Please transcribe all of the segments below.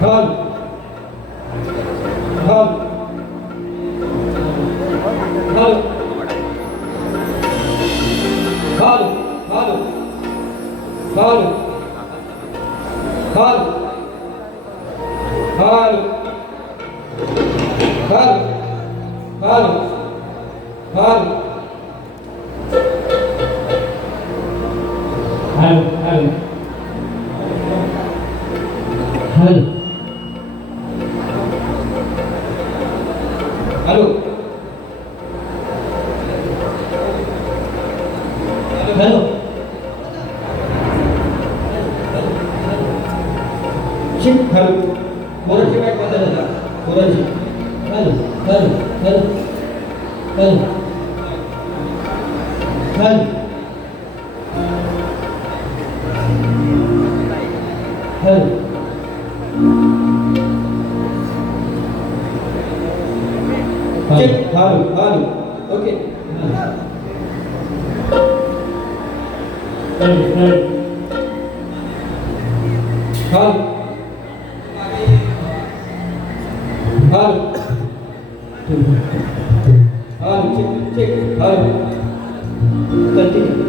हल हल हल हल हल हल हल हल हल हल हल हल हल हल हेलो हेलो शिट हेलो कोराची काय पद्धत आहे कोराची hello hello hello hello hello hello Check, halu, halu, okay. Halu, halu, halu, halu, halu, check, check, halu, continue.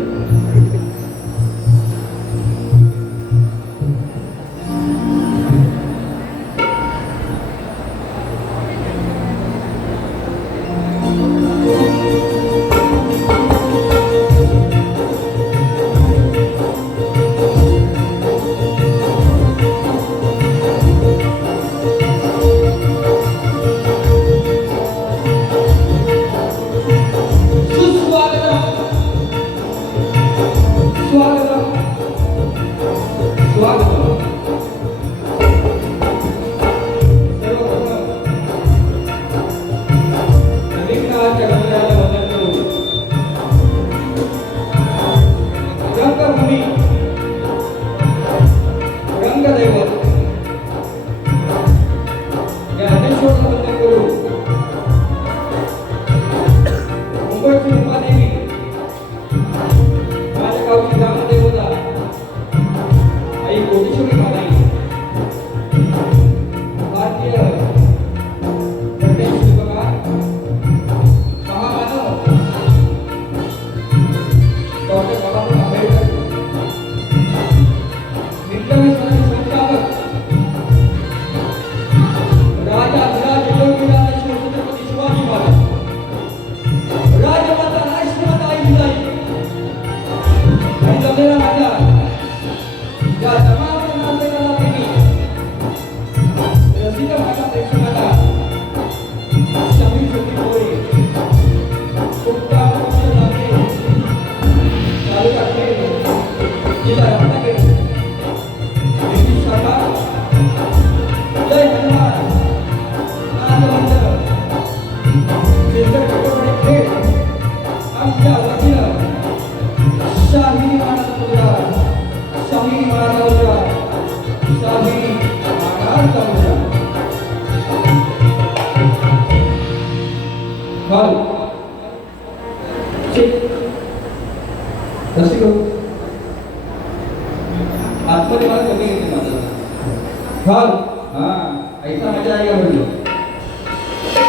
ऐसा मजा आएगा बोलिए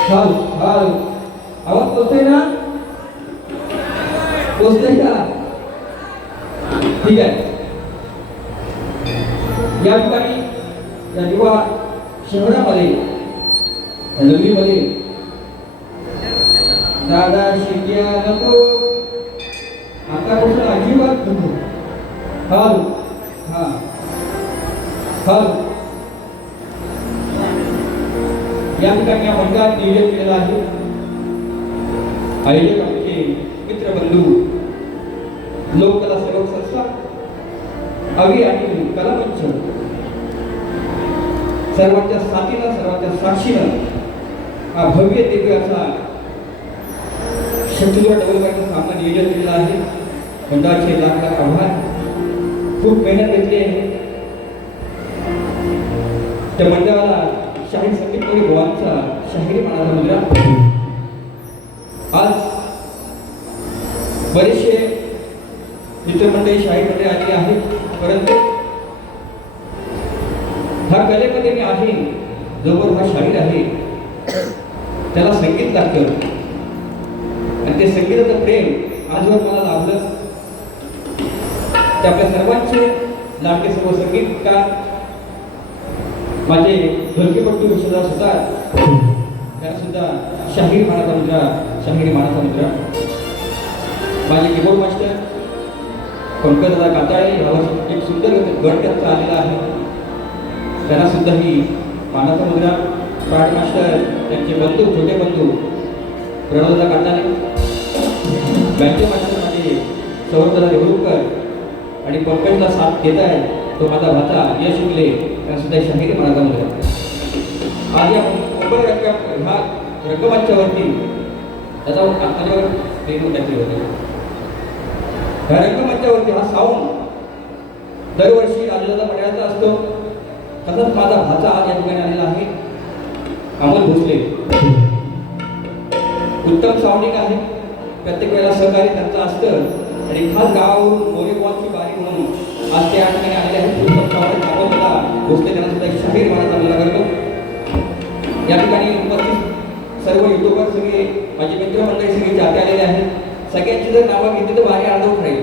हल हल आवाज पोचते ना पोचते का ठीक आहे या ठिकाणी या दिवा शहरामध्ये नगरीमध्ये दादा शिट्या नको आकाराचं अजिबात नको हल हा हल या ठिकाणी या मंडळात नियोजन केलेलं आहे आयोजक आमचे मित्रबंधू लोककला सेवक संस्था अवी आणि कलामंच सर्वांच्या साथीनं सर्वांच्या साक्षीनं हा भव्य दिव्य असा शक्तीवर डबलबाईचा सामना नियोजन केलेला आहे मंडळाचे लाख लाख आभार खूप मेहनत घेतली आहे त्या मंडळाला शाहीर संगीत कोळी गोवांचा शाहिरी मानाचा मुलगा आज बरेचसे मित्रमंडळी शाहीर मंडळी आलेले आहेत परंतु ह्या कलेमध्ये मी आहे, जोवर हा शाहीर आहे त्याला संगीत लागतं आणि ते संगीताचं प्रेम आजवर मला लाभलं. ते आपल्या सर्वांचे लाडके सर्व संगीतकार माझे ढोलकीपट्टू विश्वनाथ सुतार, त्याला सुद्धा शाहीर मानाचा मुद्रा, शाहिरी मानाचा मुद्रा. माझे कीबोर्ड मास्टर पंकजदादा काताळे, ह्यावर एक सुंदर गट त्यांचा आलेला आहे, त्यांना सुद्धा ही मानाचा मुद्रा. पाठ मास्टर त्यांचे बंधू, छोटे बंधू प्रणवदादा काताळे, बँके मास्टर माझे सौरभदादा देवरुखकर आणि पंकजला साथ देत आहे तो माझा भाचा यश शिकले, त्यांना सुद्धा शाहिरी मानाचा मुद्रा. आज या मुंबई ह्या रंगमंचावरती त्याचा आत्मनिर्भर ट्रेनिंग टाकली होती. ह्या रंगमंचावरती हा साऊंड दरवर्षी राजूदादा मंडळाचा असतो. तसंच माझा भाचा आज या ठिकाणी आलेला आहे, अमोल भोसले. उत्तम साऊंडिंग आहे, प्रत्येक वेळेला सहकार्य त्यांचं असतं आणि खास गावावरून मोरेगावची बारी म्हणून आज ते या ठिकाणी आलेले आहेत. उत्तम साऊंड अमोल भोसले त्यांना सुद्धा शाहीर मानाचा मुद्रा करतो. या ठिकाणी उपस्थित सर्व युट्यूबर सगळे माझे मित्रमंडळी सगळे जाते आलेले आहेत. सगळ्यांची जर नावं घेतली तर बाहेर आंदोलन राहील,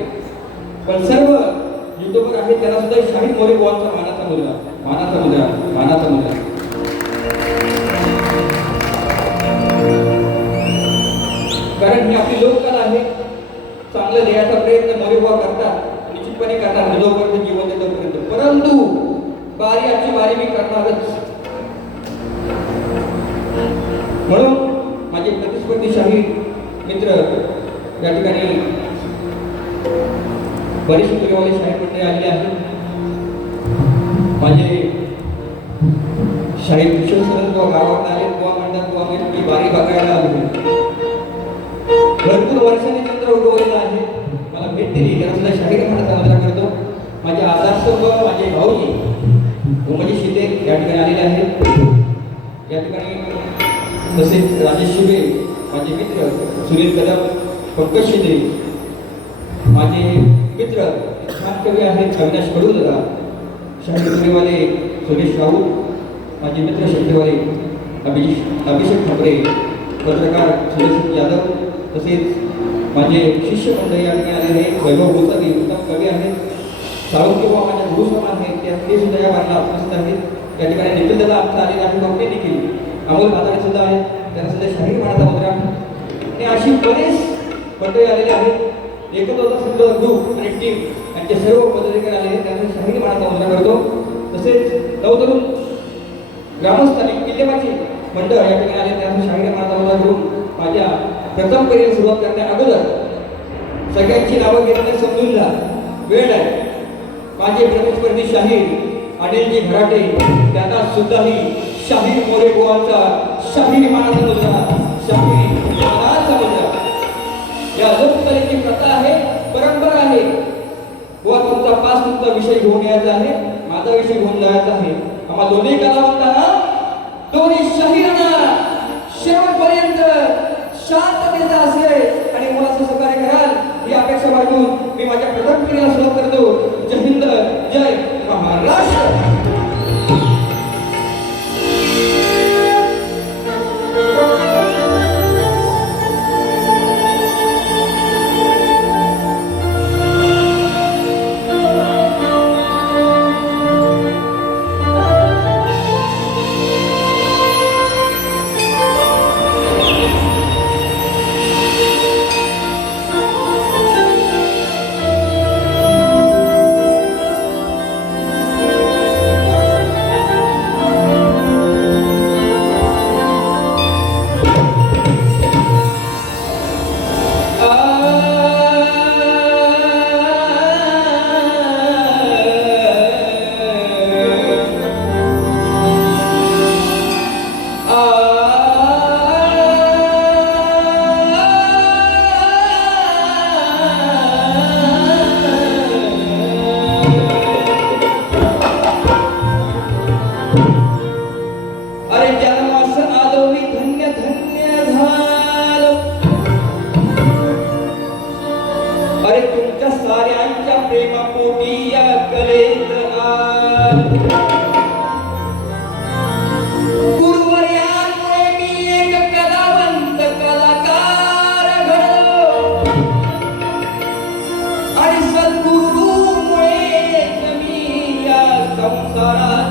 पण सर्व युट्यूबर आहेत त्यांना सुद्धा शाहीर मोरेगावचा मानाचा मुद्रा, मानाचा मुद्रा, मानाचा मुद्रा. कारण ही आपली लोककला आहे. चांगलं देण्याचा प्रयत्न मोरेगाव करतात, निश्चितपणे करतात जोपर्यंत जीवन देतोपर्यंत. परंतु बारी आजची बारी मी करणारच. म्हणून माझे प्रतिस्पर्धी शाहीर मित्र या ठिकाणी बरेचसे तुरेवाले शाहीर मंडळी आलेले आहेत. माझे शाहीर किशोर सर गावात आले, गोवा म्हणतात गोवा मी बारी बघायला आलो. भरपूर वर्षांनी चित्र उगवलेलं आहे, मला भेट दिली, त्यांना सुद्धा शाहीर मानाचा मुद्रा करतो. माझे आधार सर्व माझे भाऊजी उमजी शिंदे या ठिकाणी आलेले आहेत. या ठिकाणी तसेच राजेश शिबे माझे मित्र, सुनील कदम, पंकज शिंदे माझे मित्र, छान कवी आहेत अविनाश कडूदादा, शाहीर तुरेवाले सुरेश राऊत माझे मित्र, शक्तीवाले अभिषेक ठाकरे, पत्रकार सुरेश यादव, तसेच माझे शिष्य मंडळी या ठिकाणी आलेले आहेत. वैभव गोसावी उत्तम कवी आहेत. साळुंके किंवा माझ्या गुरु समान आहेत, ते सुद्धा या वारला उपस्थित आहेत. या ठिकाणी निखिल दादा आमचा आलेला आहे, डॉक्टर निखिल. अमोल भाताडे सुद्धा आहेत, त्यांना सुद्धा शाहीर मानाचा मुद्रा. आणि अशी बरेच मंडळी आलेले आहेत. एकच होता सुद्धा ग्रुप आणि टीम आणि ते सर्व पदाधिकारी आले आहेत, त्यांना शाहीर मानाचा मुद्रा करतो. तसेच नवतरुण ग्रामस्थानिक किल्लेबाची मंडळ या ठिकाणी आले, त्यांना शाहीर मानाचा मुद्रा करून माझ्या प्रथम करिअर सुरुवात करण्या अगोदर सगळ्यांची नावं घेतली समजून जा, वेळ आहे. माझे प्रतिस्पर्धी शाहीर अनिलजी घराटे, त्यांना सुद्धाही शाहीर मोरेगावचा शाहीर मानाचा मुद्रा, शाहीर मानाचा मुद्रा. या लोककलेची प्रथा आहे, परंपरा आहे. व तुमचा पास तुमचा विषय घेऊन यायचा आहे, माझा विषय घेऊन जायचा आहे. आम्हा दोन्ही कलावंतांना, दोन्ही शाहीरांना शेवटपर्यंत शांततेचा असेल आणि मला असं सहकार्य कराल ही अपेक्षा बाळगून मी माझ्या प्रथम पिढीला सुरुवात करतो. जय हिंद, जय महाराष्ट्र.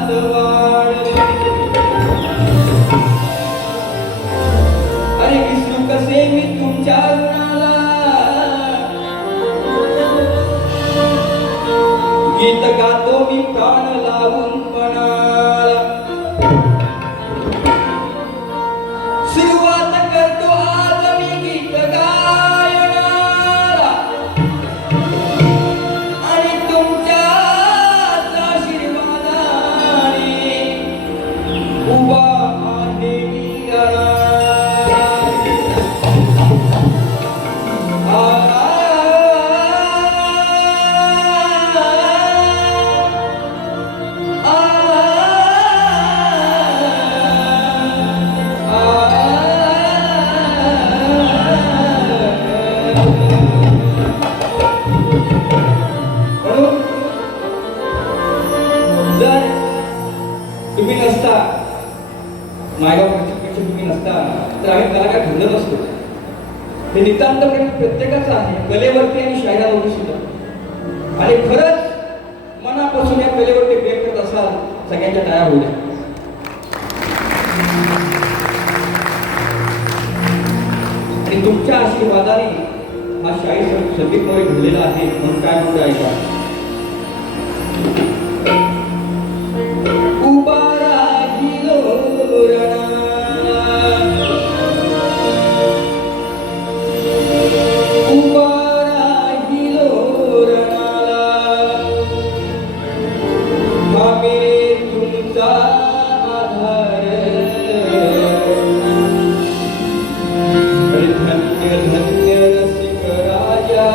वाढले. अरे विसरू कसे मी तुमच्या गुणाला, गीत गातो मी प्राण लावून पणाला. सुरुवात करतो आज मी गीत गायनाला, आणि तुमच्याच आशीर्वादाने उभा आहे मी गाणारा. जर तुम्ही नसता, मायबाप तुम्ही नसता, तर आम्ही कलाकार घडलो नसतो. हे नितांत प्रेम प्रत्येकाचं आहे, कलेवरती आणि शाहिरावरती सुद्धा. आणि खरंच मनापासून या कलेवरती प्रेम करत असाल, सगळ्यांच्या टाळ्या होऊ द्या. आणि तुमच्या आशीर्वादाने हा शाहीर संगीत मध्ये घडलेला आहे. म्हणून काय म्हणतो ऐका. उभा राहिलो रणाला, उभा राहिलो रणाला, हा मेरे तुमचा आधार. धन्य धन्य रसिक राजा,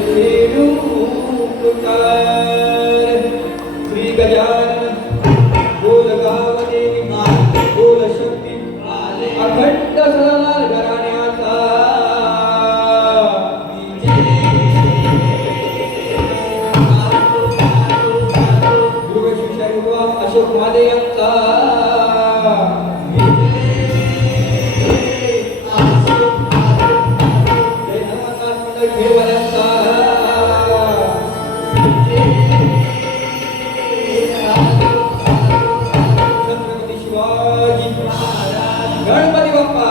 खेळू पुकार श्री गजानन बोल गावदेवी बोल शक्ती अखंड सदालाल घराण्याचा गुरु शिष्य अशोक मादे यांचा गणपती बाप्पा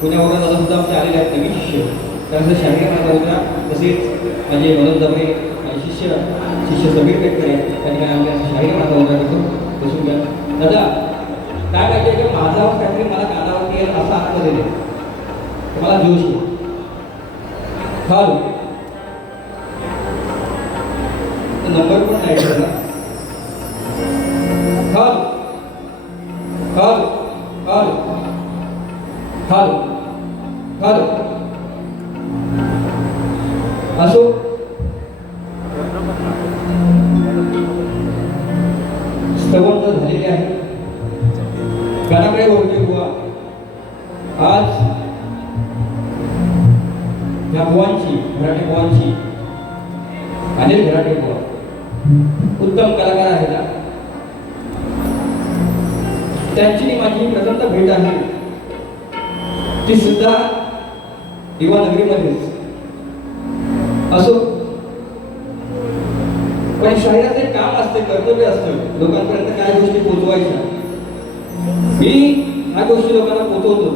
पुण्यावरून आता सुद्धा आमचे आलेले आहेत नवीन शिष्य त्यानंतर शाहीर माता होता तसेच माझे मनोज दबरे आणि शिष्य समीर पेटकर आहेत त्या ठिकाणी आमच्या शाहीर माता होता करतो बसून घ्या दादा काय माहिती आहे की माझा आवाज काहीतरी मला कानावरती येईल असा अर्थ दिले तुम्हाला जोश येईल हॅलो नंबर पण नाही ठेवला hello hello hello hello hello असो स्थवन तर झालेले आहे गाण्याकडे ओळखी बुवा आज या बुवांची घराटे बुवांची अनिल घराटे बुवा उत्तम कलाकार आहेत त्यांची माझी प्रथमतः भेट आहे ती सुद्धा दिवानगरीमध्येच असो पण शाहिराचे काम असते कर्तव्य असतं लोकांपर्यंत काय गोष्टी पोहोचवायच्या मी ह्या गोष्टी लोकांना पोहोचवतो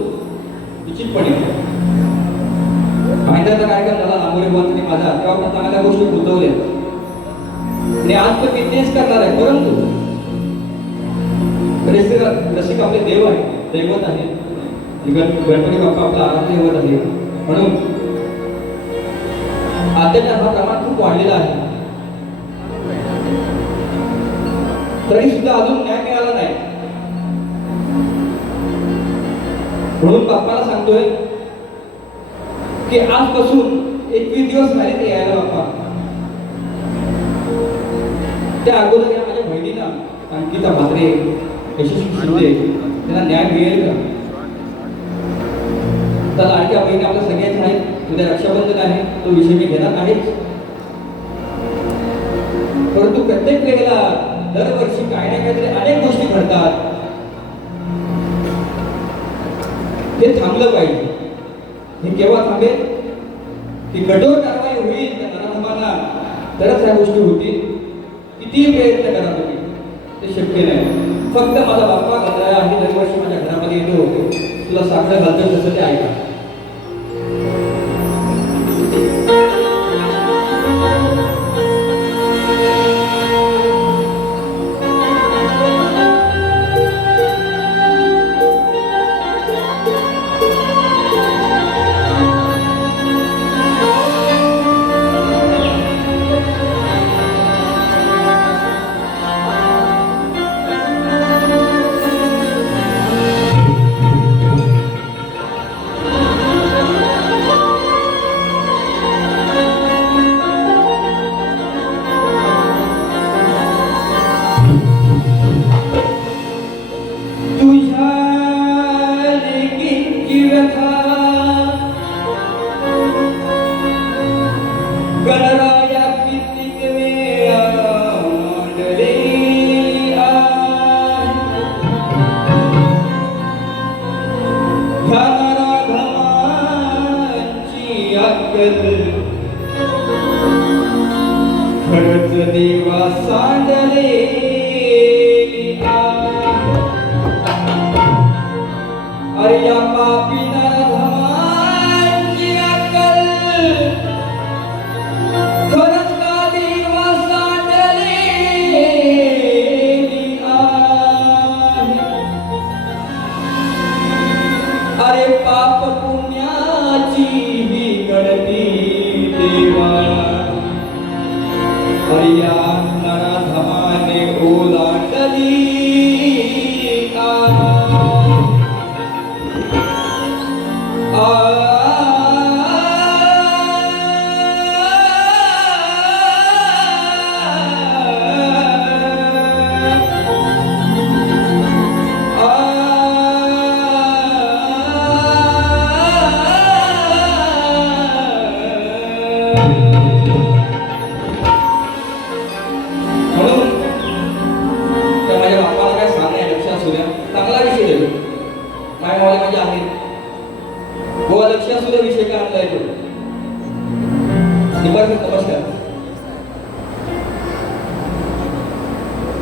निश्चितपणे भांड्याचा कार्यक्रम झाला लांबोरे बुवांनी माझा तेव्हा पण चांगल्या गोष्टी पोहोचवल्या आणि आज पण मी तेच करणार आहे परंतु रसिक आपले देव आहे दैवत आहे गणपती बाप्पा आपला आराध्य दैवत आहे म्हणून आद्याचा हा प्रमाण खूप वाढलेला आहे तरी सुद्धा अजून न्याय मिळाला नाही म्हणून बाप्पाला सांगतोय की आजपासून 21 दिवस झाले ते यायला बाप्पा त्या अगोदर या माझ्या बहिणीला अंकिता म्हात्रे यशस्वी शिंदे त्यांना न्याय मिळेल का तर लाडक्या बहिणी आपल्या सगळ्यांच्या आहेत उद्या रक्षाबंधन आहे तो विषय मी घेणार नाहीच परंतु प्रत्येक वेळेला दरवर्षी काही ना काहीतरी अनेक गोष्टी घडतात हे थांबलं पाहिजे हे केव्हा थांबेल की कठोर कारवाई होईल त्या नराधमांना तरच ह्या गोष्टी होतील कितीही प्रयत्न करा तुम्ही ते शक्य नाही फक्त माझा बाप्पा गंधराया आहे दरवर्षी माझ्या घरामध्ये येतो तुला साखर घालतो तसं ते ऐका देवा सांडले अरे या पापी नरधमांची अक्कल खरंच का देवा सांडलेली आहे. अरे पाप पुण्याची ही गणती देवा अरे या नरधमाने ओलांडली विषय काय आणलाय तो नमस्कार.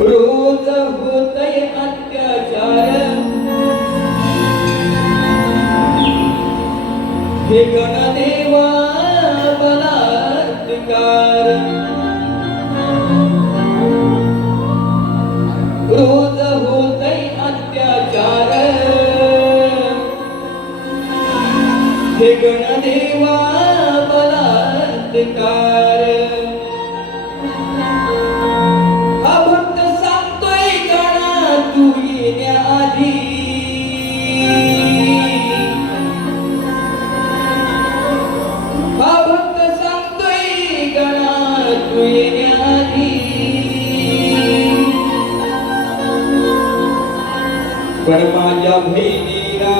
रोज होतय अत्याचार हे गणदेवा बलात्कार रोज होतय अत्याचार हे गणदेवा बलात्कार हा भक्त सांगतोय गणा तू येण्याआधी हा भक्त सांगतोय गणा तू येण्याआधी पण माझ्या बहिणीला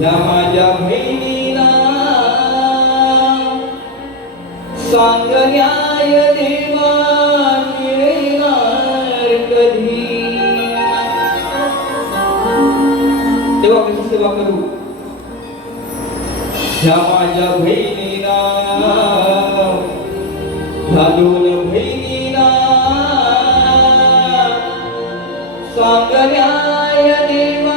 या माझ्या बहिणीला सांग न्याय देवा मिळणार कधी तेव्हा कशी सेवा करू या माझ्या बहिणीला ह्या दोन बहिणीला सांग न्याय देवा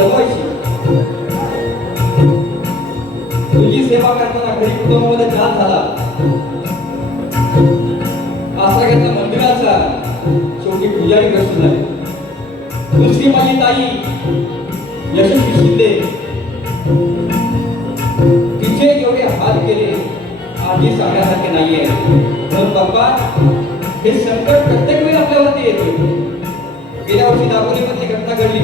जगवायची. तुझी सेवा करताना घरी कुटुंबामध्ये त्रास झाला, आसरा घेतला मंदिराचा, शेवटी पुजारी ग्रस्त झाले. दुसरी माझी ताई यशस्वी शिंदे, तिचे जेवढे हात गेले आधी सांगण्यासारखे नाहीये. म्हणून बाप्पा, हे संकट प्रत्येक वेळी आपल्यावरती येते. गेल्या वर्षी दापोलीमध्ये घटना घडली,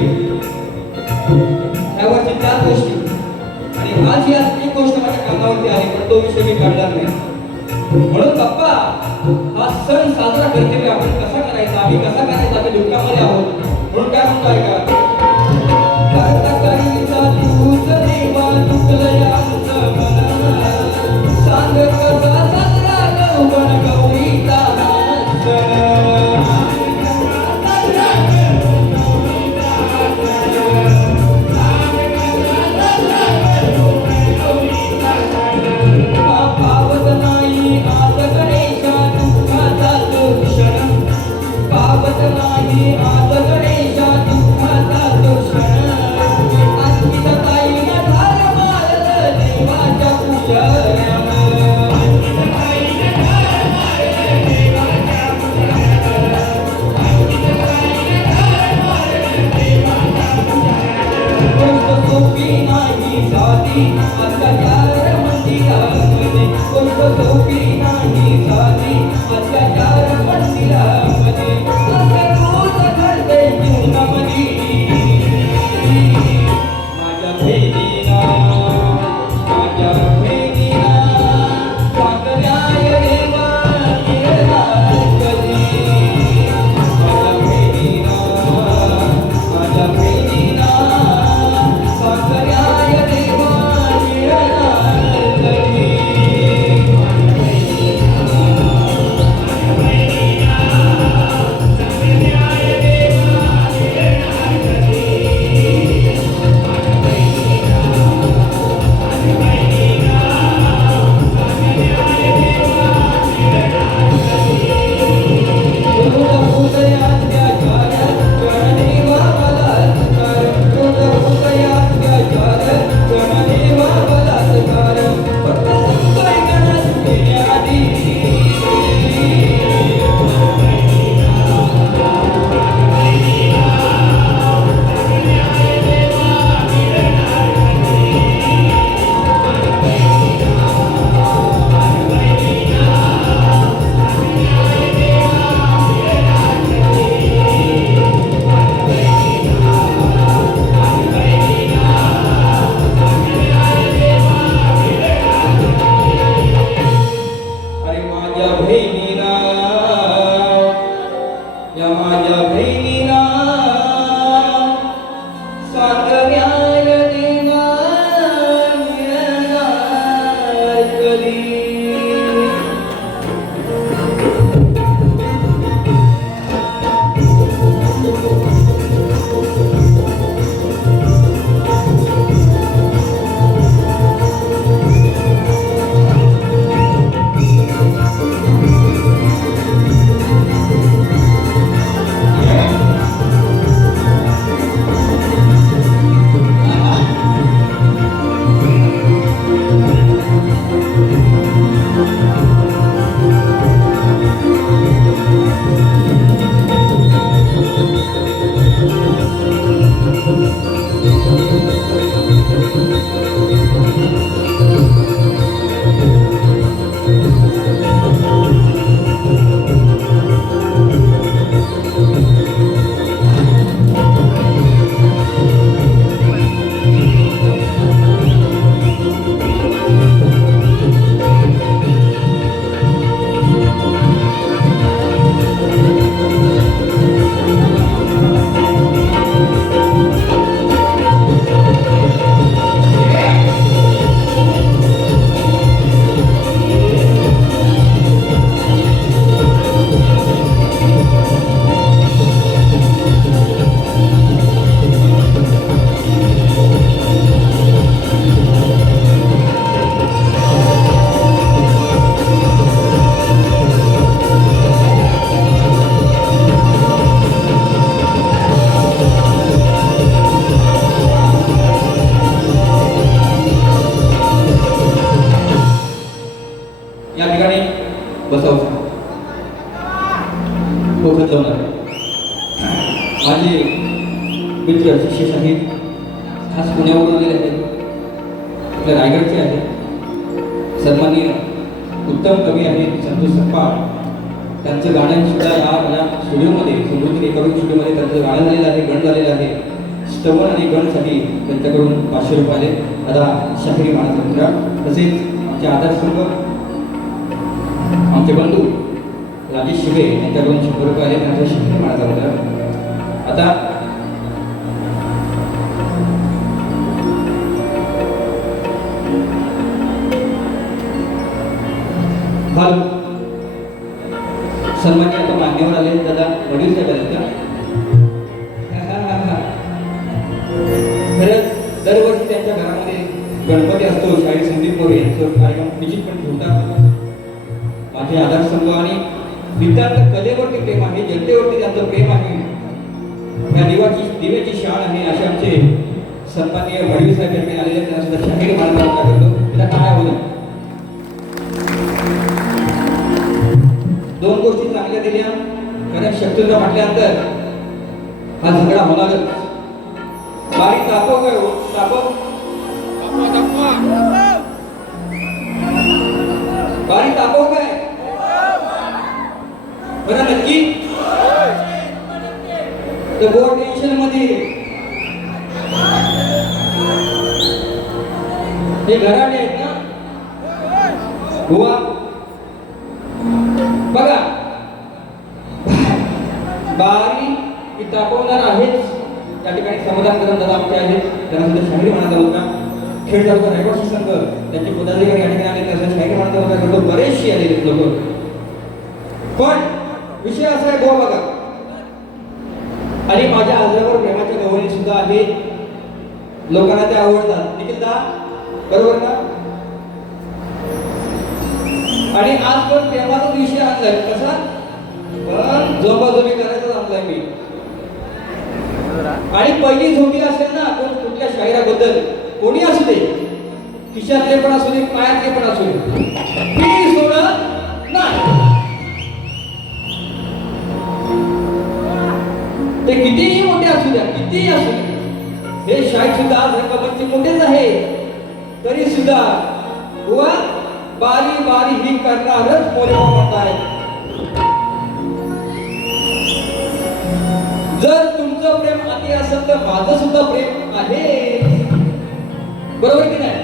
ह्या वर्षी त्याच गोष्टी, आणि आज ही एक गोष्ट माझ्या कानावरती आहे, पण तो विषय मी काढणार नाही. म्हणून बाप्पा, हा सण साजरा करते आपण कसा करायचा, आम्ही कसा करायचा, आम्ही दुःखामध्ये आहोत. म्हणून काय म्हणतो ऐका, तूच देवा दुखलया सांग कसा साजरा करू पण गौरीचा पावत नाही आज गणेशा दुःखाचा तो क्षण, पावत नाही आज गणेशा दुःखाचा तो क्षण. आजची ताईला धार मारलं देवाच्या पूजनानं. गोष्ट सोपी नाही साधी अत्याचार मंदिरामध्ये, गोष्ट सोपी नाही साधी अत्याचार मंदिरामध्ये. असं रोज घडते जीवनामध्ये. माझ्या बहिणीला, माझ्या बहिणीला सागराय देवा मिळणार कधी. माझ्या बहिणीला, माझ्या बहिणीला सागराय देवा मिळणार कधी. या ठिकाणी बसवतो. पोखत लावणार माझे मित्र शिष्य आहेत, खास पुण्यावरून आलेले आहेत, आपल्या रायगडचे आहेत. सन्माननीय उत्तम कवी आहेत संतोष सपकाळ, त्यांचं गाणं सुद्धा या स्टुडिओमध्ये समृद्धी रेकॉर्डिंग स्टुडिओमध्ये त्यांचं गाणं झालेलं आहे, गण झालेलं आहे. स्तवन आणि गणसाठी त्यांच्याकडून 500 रुपये आले. आता शाहिरी मानसमित्रा तसेच आमचे आधारस्तंभ आमचे बंधू राजेश शिवे यांच्याकडून 100 रुपये आले. त्यांचा शाहिरी मानसमित्रा आता सन्मान्य आता मान्यवर आले दादा वडील साहेब आले का? खरंच दरवर्षी त्यांच्या घरामध्ये गणपती असतो. शाहीर संदीप मोरे यांचा कार्यक्रम निश्चितपणे ठेवतात. माझे आधारस्तंभ आणि विद्यार्थी कलेवरती प्रेम आहे, जनतेवरती त्यांचं प्रेम आहे, या दिव्याची शान आहे. असे आमचे सन्माननीय वडील साहेब यांनी आलेले त्यांना सुद्धा शाहीर मानसमित्रा करतो. त्याला काय होतं, दोन गोष्टी चांगल्या दिल्या, कारण शत्रूला म्हटल्यानंतर हा झगडा होणारच. बारी तापव काय हो, तापव बारी तापव काय बरं नक्की. तर बोर्ड टेन्शन मध्ये हे घराणे आहेत ना गोवा बघा, बारी ही तापवणार आहेच. त्या ठिकाणी समाधान करून दादा आमचे आहेत, त्यांना सुद्धा शाहीर म्हणायचा होता. खेळ तालुका रायगड संघ त्यांचे पदाधिकारी या ठिकाणी आले, त्यांना शाहीर म्हणायचा होता करतो. बरेचसे आले लोक, पण विषय असा आहे गोवा बघा. आणि माझ्या आजरावर प्रेमाच्या गवळणी सुद्धा आहे, लोकांना ते आवडतात. निखिलदा बरोबर ना? आणि आज पण प्रेमाचा विषय आणलाय कसा, पण झोपाझोपी करायचाच आणलाय मी. आणि पहिली झोपी असेल ना कोण कुठल्या शाहिराबद्दल, कोणी असू दे, खिशातले पण असू दे, पायातले पण असू दे, मी सोडत नाही. ते कितीही मोठे असू द्या, कितीही असू द्या. हे शाहीर सुद्धा आज रंगमंच मोठेच आहे, तरी सुद्धा हुआ बारी बारी ही करणारच मोरेवा म्हणताय. जर तुमचं प्रेम अति असेल तर माझं सुद्धा प्रेम आहे, बरोबर की नाही?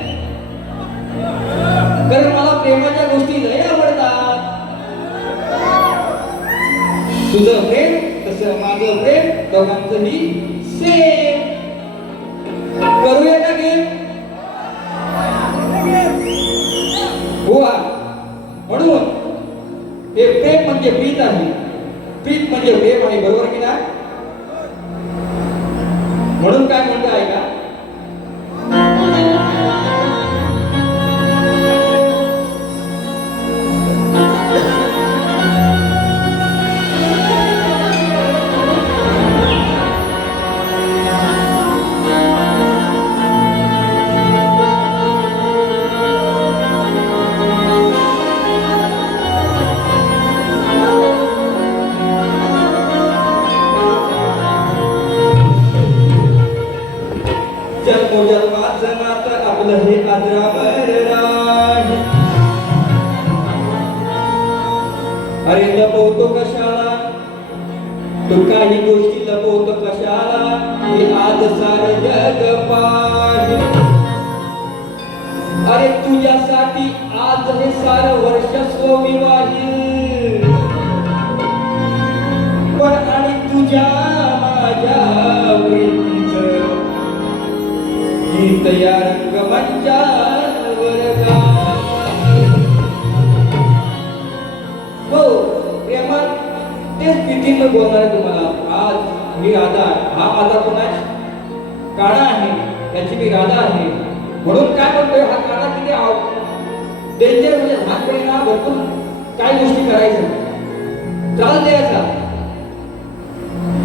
कारण मला प्रेमाच्या गोष्टी लय आवडतात. तुझं प्रेम तसं माझं प्रेम, दोघांचंही सेम. करूया का गेम? हुआ म्हणून हे प्रेम म्हणजे प्रीत आहे, प्रीत म्हणजे प्रेम आहे, बरोबर की नाही? म्हणून काय म्हणतो आहे का, अरे लपवतो कशाला तू, काही गोष्टी लपवतो कशाला, हे आज सार जग पाही. अरे तुझ्यासाठी आज हे सार वर्षस्व मी वाहील, पण आणि तुझ्या माझ्या प्रीतीचं गीत या रंगमंचावर गा. हो प्रेमात तेच स्थितीनं बोलणार आहे तुम्हाला. आज मी राधा, हा माझा कोणाच काळा आहे, त्याची मी राधा आहे. म्हणून काय म्हणतोय, हा काळा किती डेंजर, म्हणजे लहानपणी ना भरपूर काय गोष्टी करायचं, त्रास द्यायचा.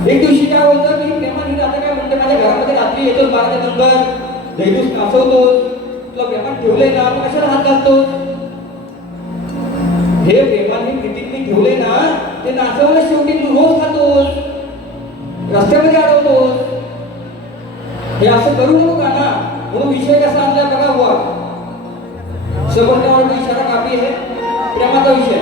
एक दिवशी काय बोलतो मी, प्रेमाने राधा काय म्हणते, माझ्या घरामध्ये रात्री येतोस 12 नंतर, दहीदूस नाचवतोस, तुला प्रेमात ठेवलंय ना, कशाला हात घालतोस? हे प्रेमाने प्रीतीने ठेवले ना ते नाचवलं शेवटी तू रोज खातोस रस्त्यामध्ये अडवतोस हे असं करू नको का ना म्हणून विषय कसा आणला बघा बुवा समोरच्यावर इशारा काफी आहे प्रेमाचा विषय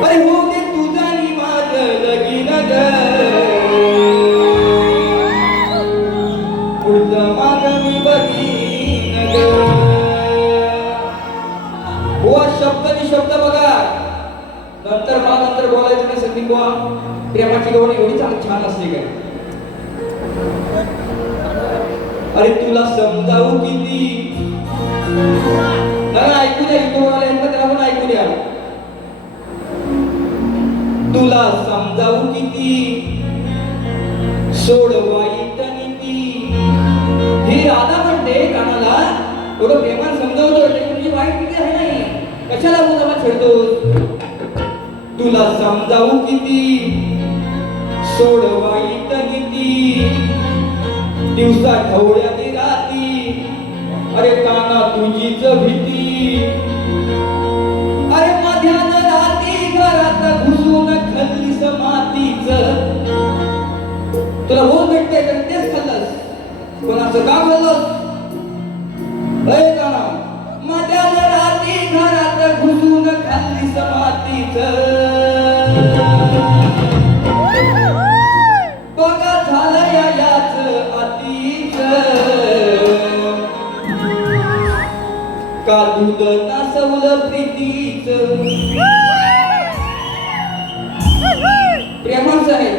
अरे हो दे तुझा आणि माझं लगीन ग पुढचं माग मी बघीन ग बुवा शब्द निशब्द बघा नंतर बोलायचं नाही संदीप बुवा प्रेमाची गवळणी एवढी छान असते काय अरे तुला समजावू किती ऐकू द्या युट्यूबवाला यांना त्याला पण ऐकू द्या तुला समजावू किती सोडवाईत नीती ही राधा म्हणते कानाला थोडं प्रेमान समजावतो तुझी वाईट किती आहे नाही कशाला मुलाला छेडतो तुला समजावू किती सोडवाईत नीती दिवसा ढवळ्याने राती अरे काना तुझीच भीती अरे मध्यान राती घरात घुसून खाल्लीस मातीच तुला रोज भेटते तर तेच खाल्लंस कोणाचं का खाल्लंस अरे काना मध्यान राती घरात घुसून खाल्लीस मातीच बघा झालं याच अतीच का दूध नासवलं प्रीतीच प्रेमाचं आहे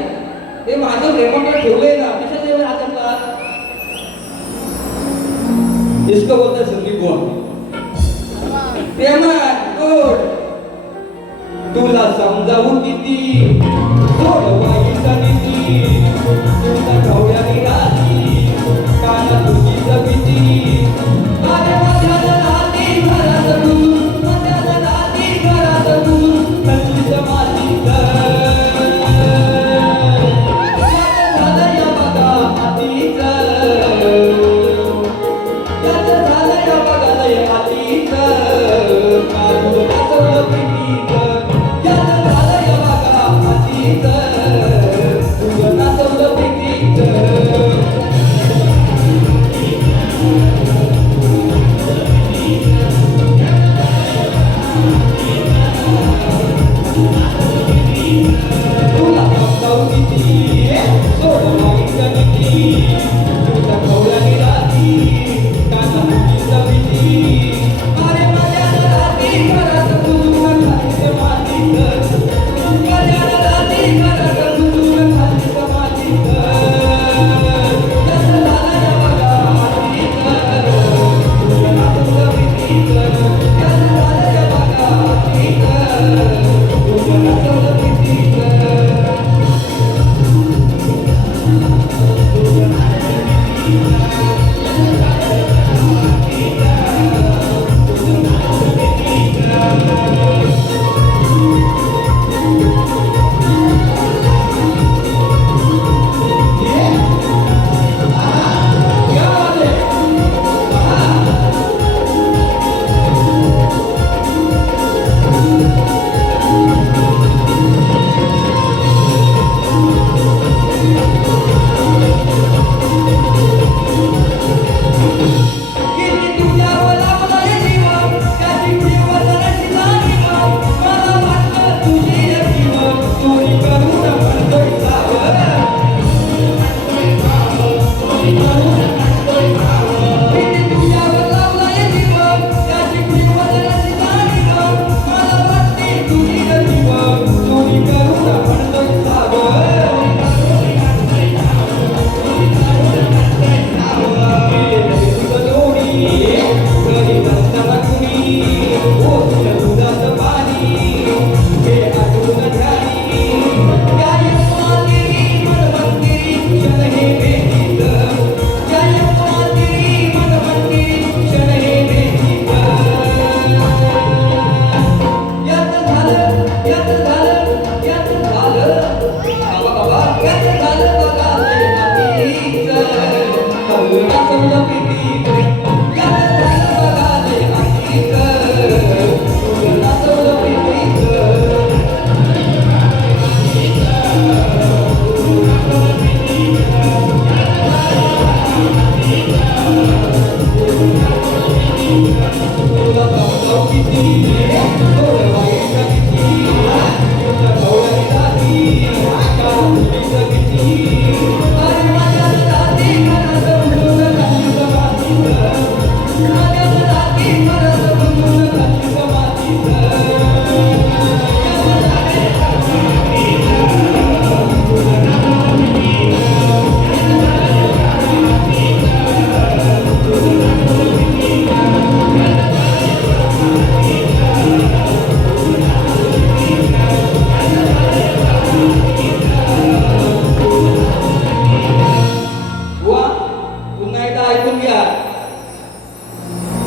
ते माझं प्रेमाकडे ठेवलंय ना कशाला एवढं हातातला इसको बोलतात संदीप बुवा प्रेमात गोड तुला समजावू किती सोडवायचा नीती तुझा ढवळ्याने राती काना तुझी जगती अरे मध्यान राती घरात घुसून मध्यान राती घरात घुसून खाल्लीस मातीच झालं या बघा हातीच झालं या बघा लय हातीच काढून नाचवलं प्रीतीच तुझं नाचवलं प्रीतीच तुला समजावू किती सोडवायचं किती तुझ्या कवळ्याने राती काना तुझीच भीती अरे मध्यान राती घरात घुसून खाल्लीस मातीच मध्यान राती घरात घुसून खाल्लीस मातीच कसं झालं या बघा हातीच तुझं नाचवलं प्रीतीच कसं झालं या बघा हातीच तुझं नाचवलं प्रीतीच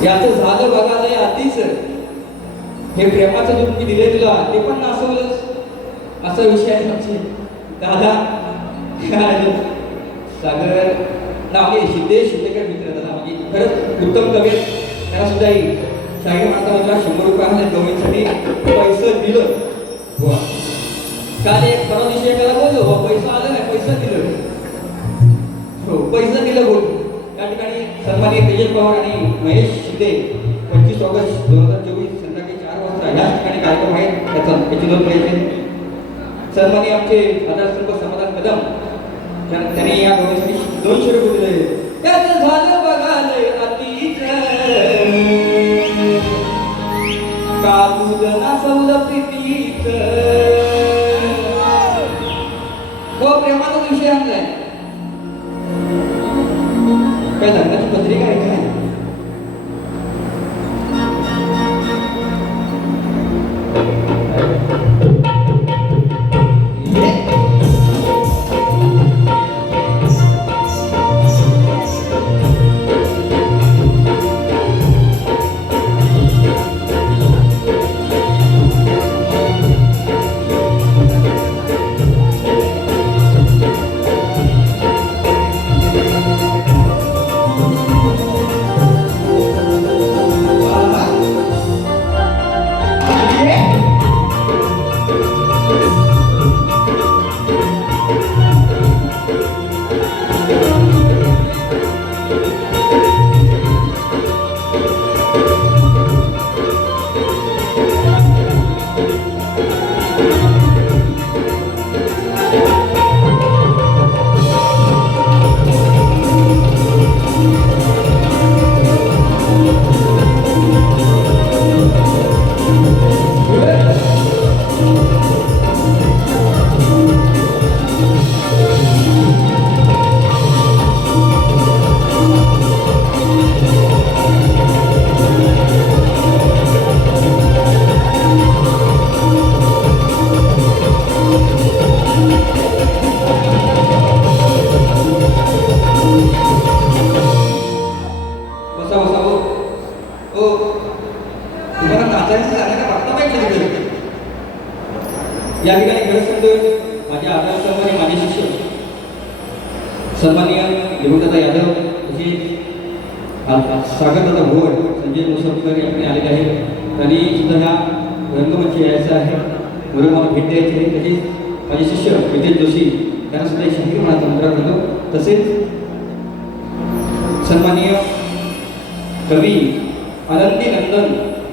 याचं झालं बघा लय अतिच हे प्रेमाचं दूध मी दिले तुला ते पण नासवलंच असा विषय आहे आमचे दादा काय सागर नाव सिद्धेश शिंदेकर मित्र दादा म्हणजे खरंच उत्तम कवी त्यांना सुद्धा शाहीर माता 100 रुपये गवळीसाठी पैसे दिलं काल एक परवा दिवशी एकाला बोललो पैसा आला नाही पैसा दिलं हो पैसा दिलं बोल त्या ठिकाणी सन्माननीय तेजस पवार आणि महेश शिंदे 25 ऑगस्ट 2024 संध्याकाळी 4 वाजता या ठिकाणी कार्यक्रम आहे त्याची नोंद घ्यायची सन्माननीय आमचे आदर्शपूर्व समाधान कदम त्यांनी या गवळीसाठी 200 रुपये दिले त्याचं झालं बघालय अतीच का दूध नासवलं प्रीतीच हो प्रेमाचा विषय आणलाय काय लग्नाची पत्रिका आहे काय या ठिकाणी खरंच सांगतो माझे आदर्श सहकारी माझे शिक्षक सन्माननीय देवदादा यादव तसेच सागरदादा भोवड संजय मुसफकर याकडे आलेले आहेत त्यांनी सुद्धा ह्या रंगमंच यायचं आहे बरोबर मला भेट द्यायची आहे तसेच माझे शिष्य विजय जोशी त्यांना सुद्धा शाहीर मनाचा मुद्रा करतो तसेच सन्माननीय कवी आनंदी नंदन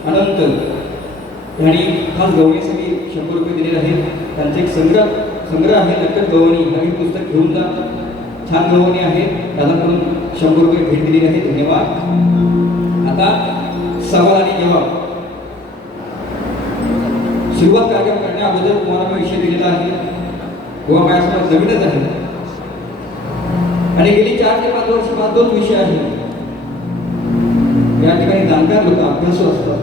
अनंत यांनी खास गवळीसाठी 100 रुपये दिलेले आहेत त्यांचे एक संग्रह आहे नक्कल गवळणी नवीन पुस्तक घेऊन जा छान गवळणी आहे दादाकडून 100 रुपये भेट दिलेली आहे धन्यवाद आता सवाल आणि जवाब सुरुवात कार्यक्रम करण्या अगोदर तुम्हाला मी विषय दिलेला आहे गोवा माझ्यासमोर नवीनच आहे आणि गेली 4 ते 5 वर्ष माझा 2 विषय आहेत या ठिकाणी जाणकार लोक अभ्यासू असतात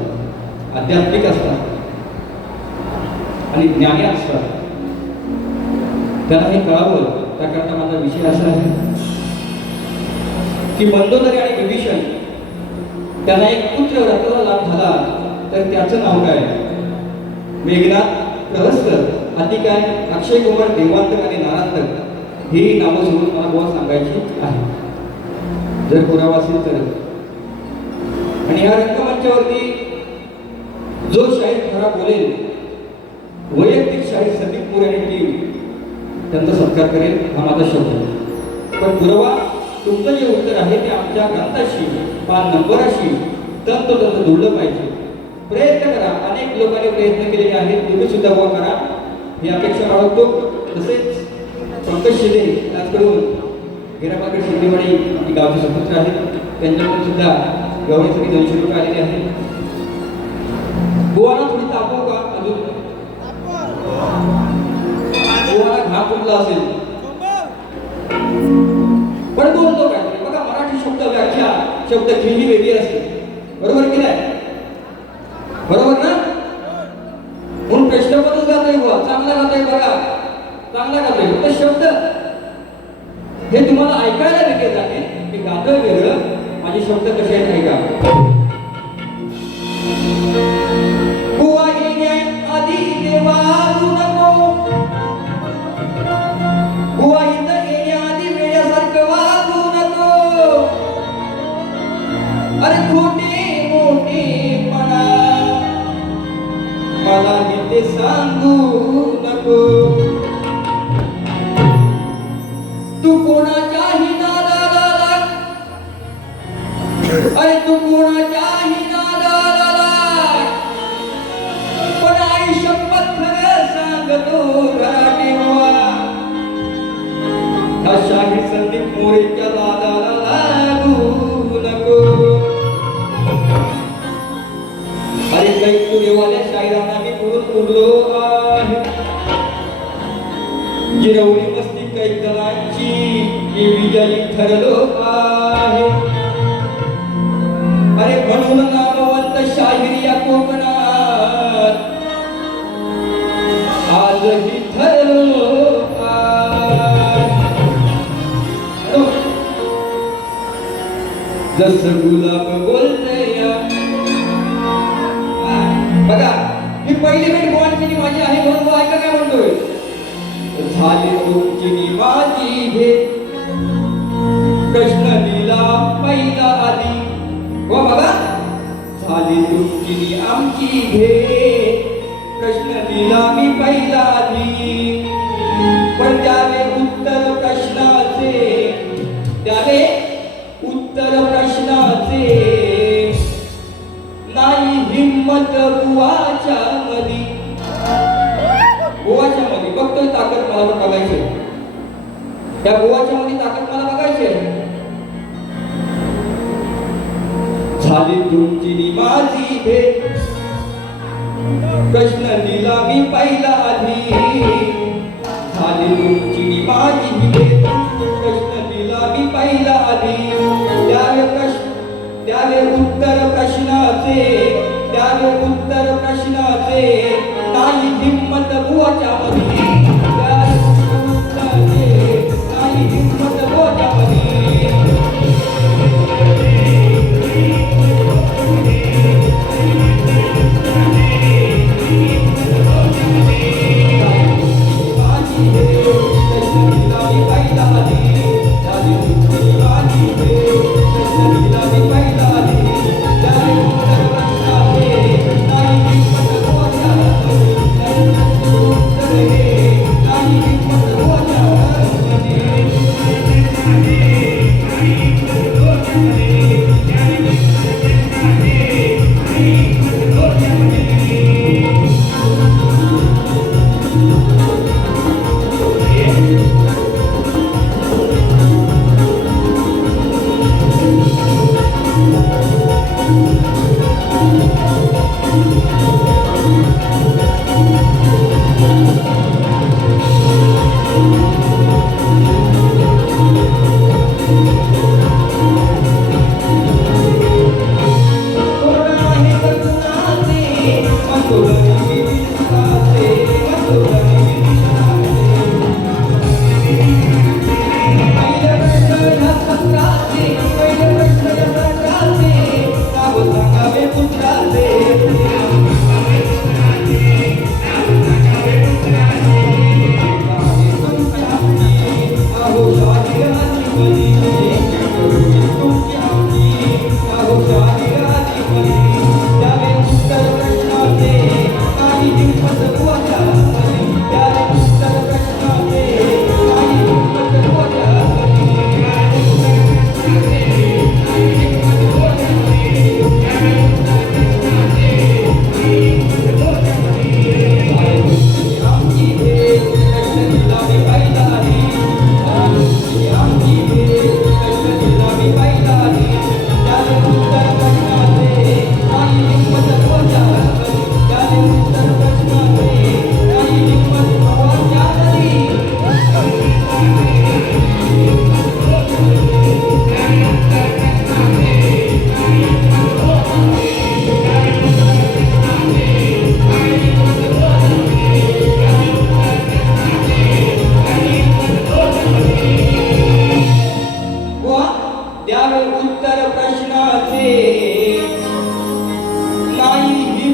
आध्यात्मिक असतात आणि ज्ञानी असतात त्यांना हे कळावं त्याकरता माझा विषय असा आहे की मंदोदरी आणि विभीषण त्यांना एक पुत्र रत्नाला लाभ झाला तर त्याचं नाव काय मेघनाथ प्रहस्त अतिकाय अक्षय कुमार देवांतक आणि नारांतक ही नावं सोडून मला गोवा सांगायची आहे जर पुरावा असेल तर आणि या रंगमंचावरती जो शाहीर खरा बोलेल वैयक्तिक शाहीर संदीप मोरे आणि टीम त्यांचा सत्कार करेल हा माझा शब्द पण पुरावा तुमचं जे उत्तर आहे ते आमच्या ग्रंथाशी नंबराशी तंतोतंत जुळलं पाहिजे प्रयत्न करा. अनेक लोकांनी प्रयत्न केलेले आहेत, तुम्ही सुद्धा उभा करा ही अपेक्षा बाळगतो. तसेच पंकज शिंदे त्याचकडून गिरापाकर शिंदेवाडी ही गावचे सुपुत्र आहेत, त्यांच्याकडून सुद्धा गौरवसाठी 200 रुपये आलेले आहेत. गोवाला थोडी तापव का अजून गोवाला घाम फुटला असेल पण बोलतो काय बघा. मराठी शब्द व्याख्या शब्द खेळी वेगळी असते, बरोबर की नाही? बरोबर ना? म्हणून प्रश्न बदल जातोय बुवा, चांगला गातोय बघा, चांगला गातोय. फक्त शब्द हे तुम्हाला ऐकायला वेगळे जाते, ते गातोय वेगळं. माझे शब्द कसे आहेत ऐका. गोवा येण्याआधी देवा तू नको, गोवा इथं येण्याआधी वेळासारखं वागू नको. अरे खोटे मोठेपणा मला ते सांगू नको. तू कोणाच्याही नादाला लाग, अरे तू कोणाच्याही नादाला लाग, पण आई शपथ खरं सांगतो घराटे बुवा, शाहीर संदीप मोरेच्या दादाला लागू नको. अरे काही तुरेवाल्या शाहिरांना मी पुरून उरलो आहे, जिरवली मस्ती काही जणांची मी विजयी ठरलो आहे. अरे म्हणून नामवंत शाहीर या कोकणात आजही ठरलो आहे. जसं गुलाब बोलतय बघा. ही पहिली भेट गोवांची माझी आहे म्हणून तो ऐका काय म्हणतोय. झाली तुमची माझी भेट, प्रश्न दिला पहिला आधी. हो बघा, झाली तुमची आमची भेट, प्रश्न दिला मी पहिला आधी. पण द्यावे उत्तर प्रश्नाचे, द्यावे उत्तर प्रश्नाचे नाही हिम्मत बुवाच्या मधी. बुवाच्या मध्ये बघतोय ताकद मला पण बघायची, त्या बुवाच्या मध्ये ताकद मला बघायची. झाली तुमची माझी भेट, प्रश्न दिला मी पहिला आधी. झाली तुमची माझी भेट, प्रश्न दिला मी पहिला आधी. द्यावे उत्तर प्रश्नाचे, द्यावे उत्तर प्रश्नाचे नाही हिम्मत बुवाच्या मध्ये. द्यावे उत्तराचे नाही हिम्मत बुवाच्या मध्ये.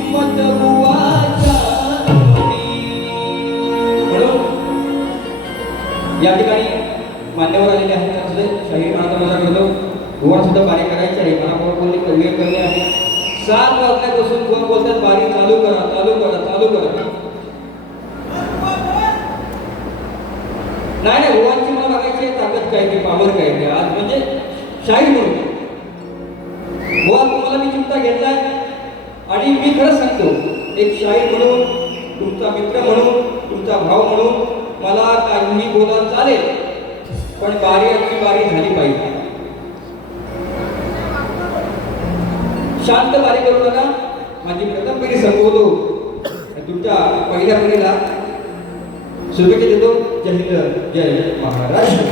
हिम्मत बुवाच्या म्हणून या ठिकाणी मान्यवर आलेले आहेत त्यामध्ये शाहीर मनाचा मजा करतो. बुवा सुद्धा बारी करायची आहे. मनावर बोलले कवी करणे आहे. 7 वाजल्यापासून बुवा बोलतात बारी चालू करा चालू करा चालू करा. नाही नाही बुवांची मला बघायची ताकद काय की पावर काय की आज म्हणजे शाहीर म्हणून बुवा तुम्हाला मी चिंता घेतलाय आणि मी खरं सांगतो एक शाहीर म्हणून तुमचा मित्र म्हणून तुमचा भाव म्हणून मला काहीही बोला चालेल पण बारीची बारी झाली पाहिजे. शांत बारी करू नका. माझी प्रथम पिढी संबोधतो तुमच्या पहिल्या पिढीला शुभेच्छा देतो. जय हिंद जय महाराष्ट्र.